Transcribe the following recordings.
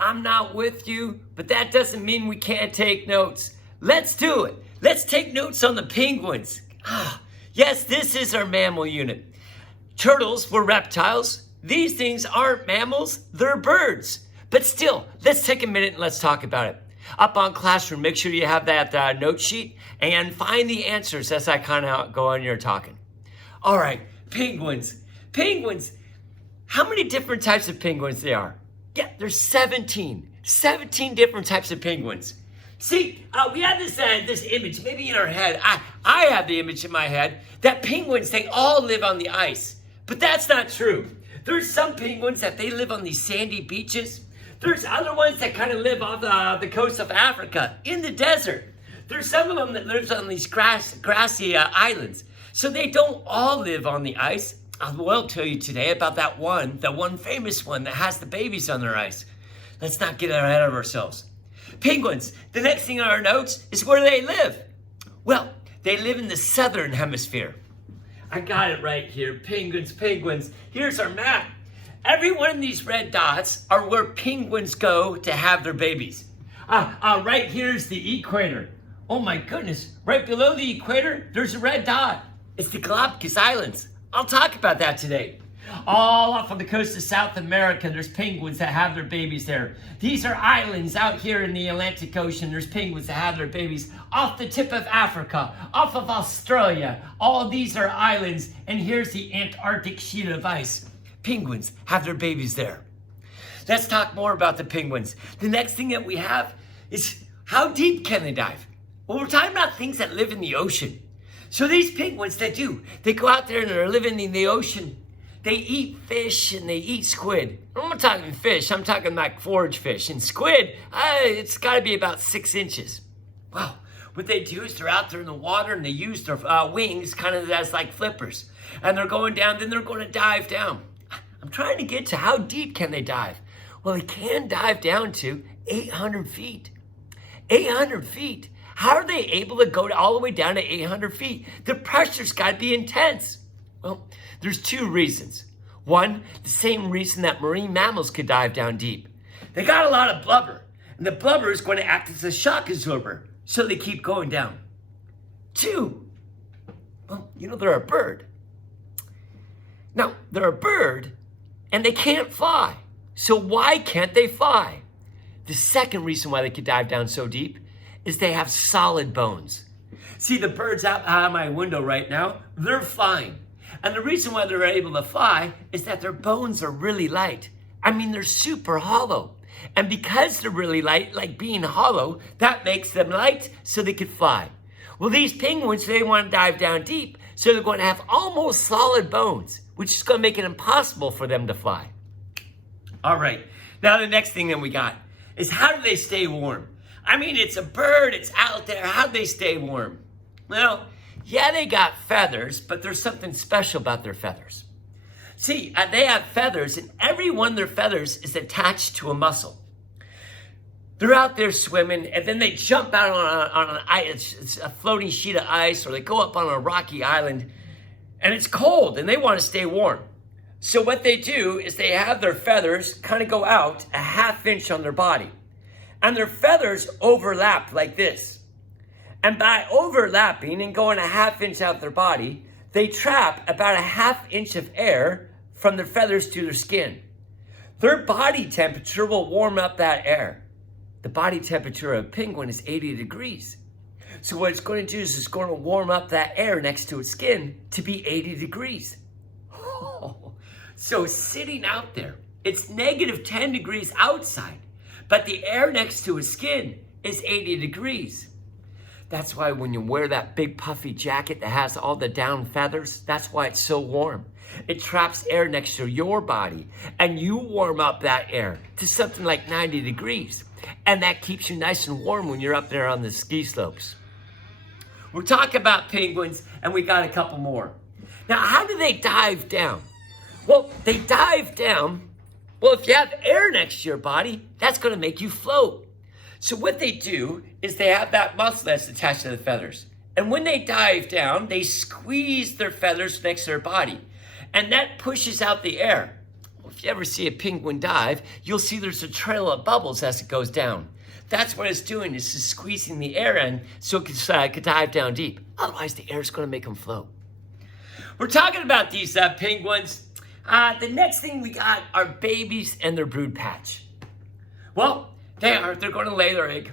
I'm not with you, but that doesn't mean we can't take notes. Let's do it. Let's take notes on the penguins. Yes, this is our mammal unit. Turtles were reptiles. These things aren't mammals, they're birds. But still, let's take a minute and let's talk about it. Up on Classroom, make sure you have that note sheet and find the answers as I kind of go on here talking. All right, penguins. Penguins, how many different types of penguins there are? Yeah, there's 17 different types of penguins. See, we have this image maybe in our head. I have the image in my head that penguins, they all live on the ice. But that's not true. There's some penguins that they live on these sandy beaches. There's other ones that kind of live off the coast of Africa in the desert. There's some of them that live on these grassy islands. So they don't all live on the ice. I will tell you today about the one famous one that has the babies on their ice. Let's not get ahead of ourselves. Penguins, the next thing on our notes is where they live. Well, they live in the southern hemisphere. I got it right here. Penguins. Here's our map. Every one of these red dots are where penguins go to have their babies. Right here's the equator. Oh my goodness. Right below the equator, there's a red dot. It's the Galapagos Islands. I'll talk about that today. All off on the coast of South America, there's penguins that have their babies there. These are islands out here in the Atlantic Ocean. There's penguins that have their babies off the tip of Africa, off of Australia. All of these are islands, and here's the Antarctic sheet of ice. Penguins have their babies there. Let's talk more about the penguins. The next thing that we have is how deep can they dive? Well, we're talking about things that live in the ocean. So these penguins, they go out there and they're living in the ocean. They eat fish and they eat squid. I'm not talking fish, I'm talking like forage fish. And squid, it's gotta be about 6 inches. Wow, what they do is they're out there in the water and they use their wings kind of as like flippers. And they're going down, then they're going to dive down. I'm trying to get to how deep can they dive? Well, they can dive down to 800 feet. 800 feet. How are they able to go all the way down to 800 feet? The pressure's got to be intense. Well, there's 2 reasons. One, the same reason that marine mammals could dive down deep. They got a lot of blubber, and the blubber is going to act as a shock absorber, so they keep going down. 2, well, they're a bird. Now, they're a bird, and they can't fly. So why can't they fly? The second reason why they could dive down so deep is they have solid bones. See, the birds out my window right now, they're flying. And the reason why they're able to fly is that their bones are really light. I mean, they're super hollow. And because they're really light, like being hollow, that makes them light so they could fly. Well, these penguins, they want to dive down deep, so they're going to have almost solid bones, which is going to make it impossible for them to fly. All right, now the next thing that we got is how do they stay warm? I mean, it's a bird, it's out there. How do they stay warm? Well, yeah, they got feathers, but there's something special about their feathers. See, they have feathers, and every one of their feathers is attached to a muscle. They're out there swimming, and then they jump out on an ice, it's a floating sheet of ice, or they go up on a rocky island, and it's cold, and they want to stay warm. So what they do is they have their feathers kind of go out a 1/2 inch on their body. And their feathers overlap like this. And by overlapping and going a 1/2 inch out their body, they trap about a 1/2 inch of air from their feathers to their skin. Their body temperature will warm up that air. The body temperature of a penguin is 80 degrees. So what it's going to do is it's going to warm up that air next to its skin to be 80 degrees. So sitting out there, it's -10 degrees outside, but the air next to its skin is 80 degrees. That's why when you wear that big puffy jacket that has all the down feathers, that's why it's so warm. It traps air next to your body, and you warm up that air to something like 90 degrees. And that keeps you nice and warm when you're up there on the ski slopes. We're talking about penguins, and we got a couple more. Now, how do they dive down? Well, they dive down. Well, if you have air next to your body, that's going to make you float. So what they do is they have that muscle that's attached to the feathers. And when they dive down, they squeeze their feathers next to their body. And that pushes out the air. If you ever see a penguin dive, you'll see there's a trail of bubbles as it goes down. That's what it's doing, is just squeezing the air in so it could dive down deep. Otherwise, the air is going to make them float. We're talking about these penguins. The next thing we got are babies and their brood patch. Well, they're going to lay their egg.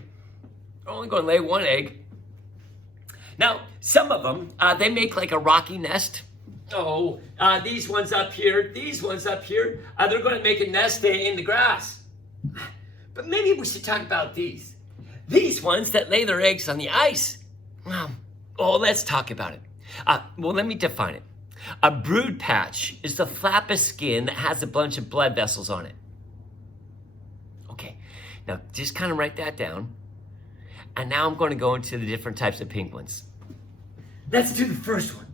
They're only going to lay one egg. Now, some of them, they make like a rocky nest. Oh, these ones up here, they're going to make a nest in the grass. But maybe we should talk about these. These ones that lay their eggs on the ice. Oh, let's talk about it. Well, let me define it. A brood patch is the flap of skin that has a bunch of blood vessels on it. Okay, now just kind of write that down. And now I'm going to go into the different types of penguins. Let's do the first one.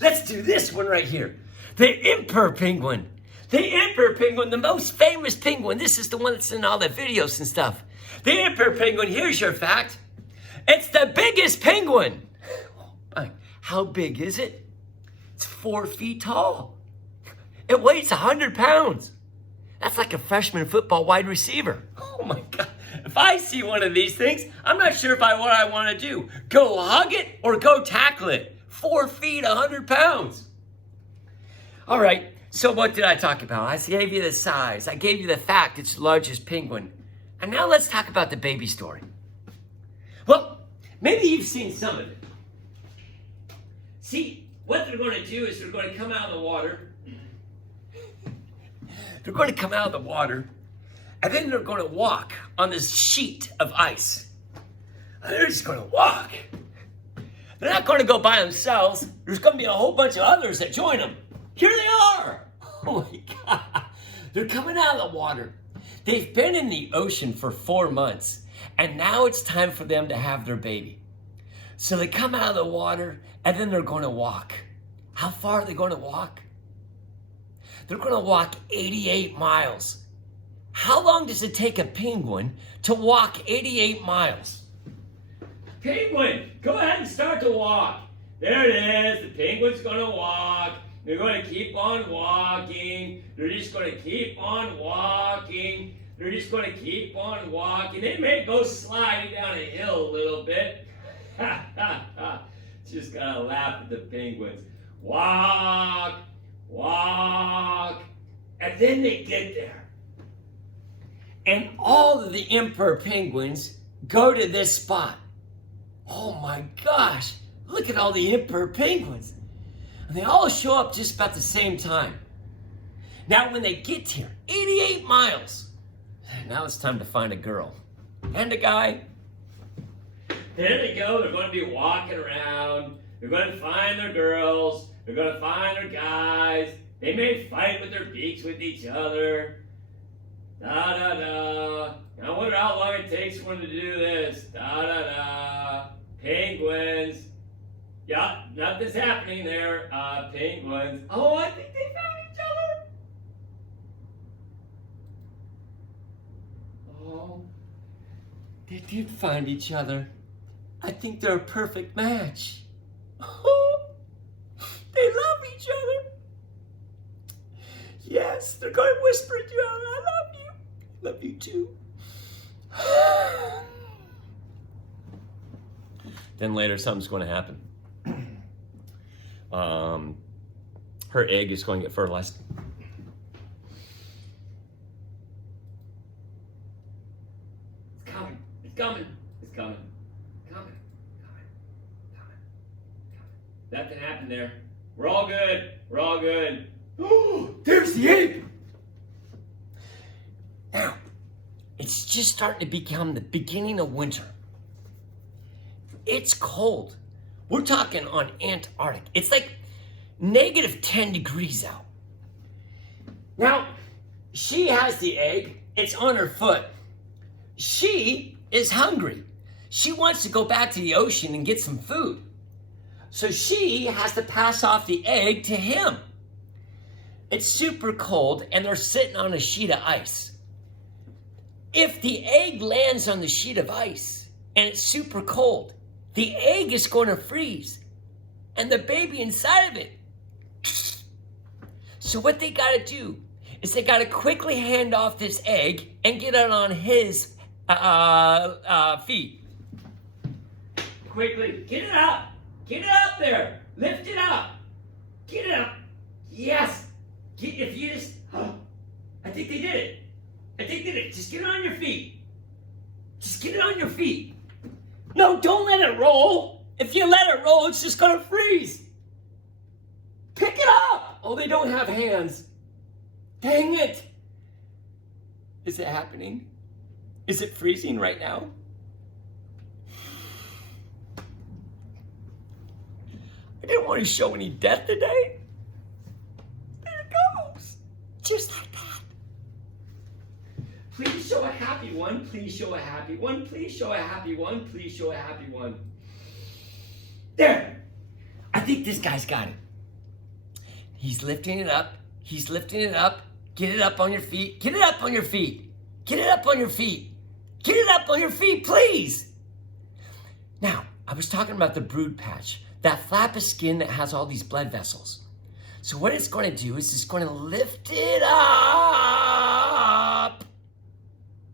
Let's do this one right here. The emperor penguin. The emperor penguin, the most famous penguin. This is the one that's in all the videos and stuff. The emperor penguin, here's your fact. It's the biggest penguin. How big is it? It's 4 feet tall. It weighs 100 pounds. That's like a freshman football wide receiver. Oh my God. If I see one of these things, I'm not sure what I want to do. Go hug it or go tackle it. 4 feet, 100 pounds. All right, so what did I talk about? I gave you the size. I gave you the fact it's the largest penguin. And now let's talk about the baby story. Well, maybe you've seen some of it. See, what they're going to do is they're going to come out of the water. They're going to come out of the water, and then they're going to walk on this sheet of ice. And they're just going to walk. They're not going to go by themselves. There's going to be a whole bunch of others that join them. Here they are. Oh my God. They're coming out of the water. They've been in the ocean for 4 months, and now it's time for them to have their baby. So they come out of the water, and then they're going to walk. How far are they going to walk? They're going to walk 88 miles. How long does it take a penguin to walk 88 miles? Penguin, go ahead and start to walk. There it is. The penguin's going to walk. They're going to keep on walking. They're just going to keep on walking. They're just going to keep on walking. They may go sliding down a hill a little bit. Just got to laugh at the penguins. Walk, walk. And then they get there. And all of the emperor penguins go to this spot. Oh my gosh, look at all the emperor penguins. And they all show up just about the same time. Now when they get here, 88 miles, now it's time to find a girl and a guy. There they go, they're going to be walking around. They're going to find their girls. They're going to find their guys. They may fight with their beaks with each other. Da da da. I wonder how long it takes for them to do this. Da da da. Penguins. Yeah, nothing's happening there. Penguins. Oh, I think they found each other. Oh, they did find each other. I think they're a perfect match. Oh, they love each other. Yes, they're going to whisper to you, I love you. Love you too. Then later something's going to happen. Her egg is going to get fertilized. It's coming. It's coming. It's coming. Coming. Coming. Coming. Coming. Nothing happened there. We're all good. We're all good. Oh, there's the egg. Now, it's just starting to become the beginning of winter. It's cold. We're talking on Antarctic. It's like -10 degrees out. Now, she has the egg. It's on her foot. She is hungry. She wants to go back to the ocean and get some food. So she has to pass off the egg to him. It's super cold and they're sitting on a sheet of ice. If the egg lands on the sheet of ice and it's super cold, the egg is going to freeze and the baby inside of it. So what they got to do is they got to quickly hand off this egg and get it on his feet. Quickly, get it up. Get it up there. Lift it up. Get it up. Yes. If you just, I think they did it. I think they did it. Just get it on your feet. Just get it on your feet. No, don't let it roll. If you let it roll, it's just going to freeze. Pick it up. Oh, they don't have hands. Dang it. Is it happening? Is it freezing right now? I didn't want to show any death today. There it goes. Just like that. Please show a happy one. Please show a happy one. Please show a happy one. Please show a happy one. There. I think this guy's got it. He's lifting it up. He's lifting it up. Get it up on your feet. Get it up on your feet. Get it up on your feet. Get it up on your feet, please. Now, I was talking about the brood patch. That flap of skin that has all these blood vessels. So what it's going to do is it's going to lift it up.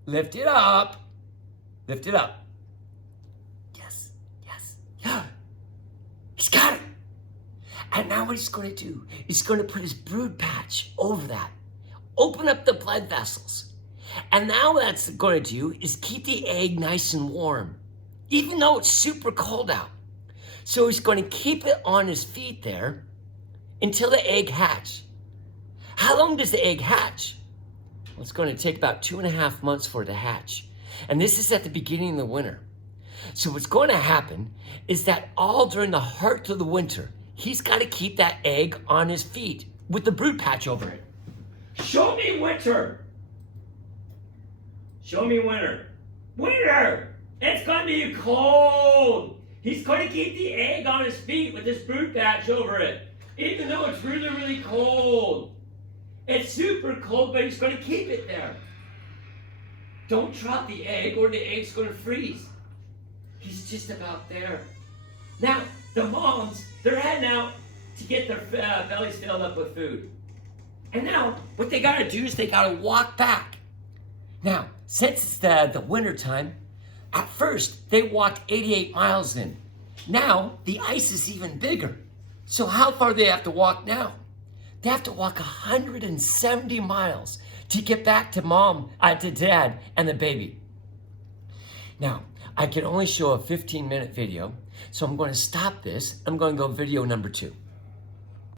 Lift it up. Lift it up. Yes, yes, yeah. He's got it. And now what he's going to do is he's going to put his brood patch over that. Open up the blood vessels. And now what that's going to do is keep the egg nice and warm, even though it's super cold out. So he's going to keep it on his feet there until the egg hatch. How long does the egg hatch? Well, it's going to take about 2.5 months for it to hatch. And this is at the beginning of the winter. So what's going to happen is that all during the heart of the winter, he's got to keep that egg on his feet with the brood patch over it. Show me winter. Show me winter. Winter! It's going to be cold. He's going to keep the egg on his feet with this brood patch over it, even though it's really, really cold. It's super cold, but he's going to keep it there. Don't drop the egg or the egg's going to freeze. He's just about there. Now, the moms, they're heading out to get their bellies filled up with food. And now, what they got to do is they got to walk back. Now, since it's the winter time, at first, they walked 88 miles in. Now, the ice is even bigger. So how far do they have to walk now? They have to walk 170 miles to get back to to dad and the baby. Now, I can only show a 15-minute video, so I'm going to stop this. I'm going to go video number 2.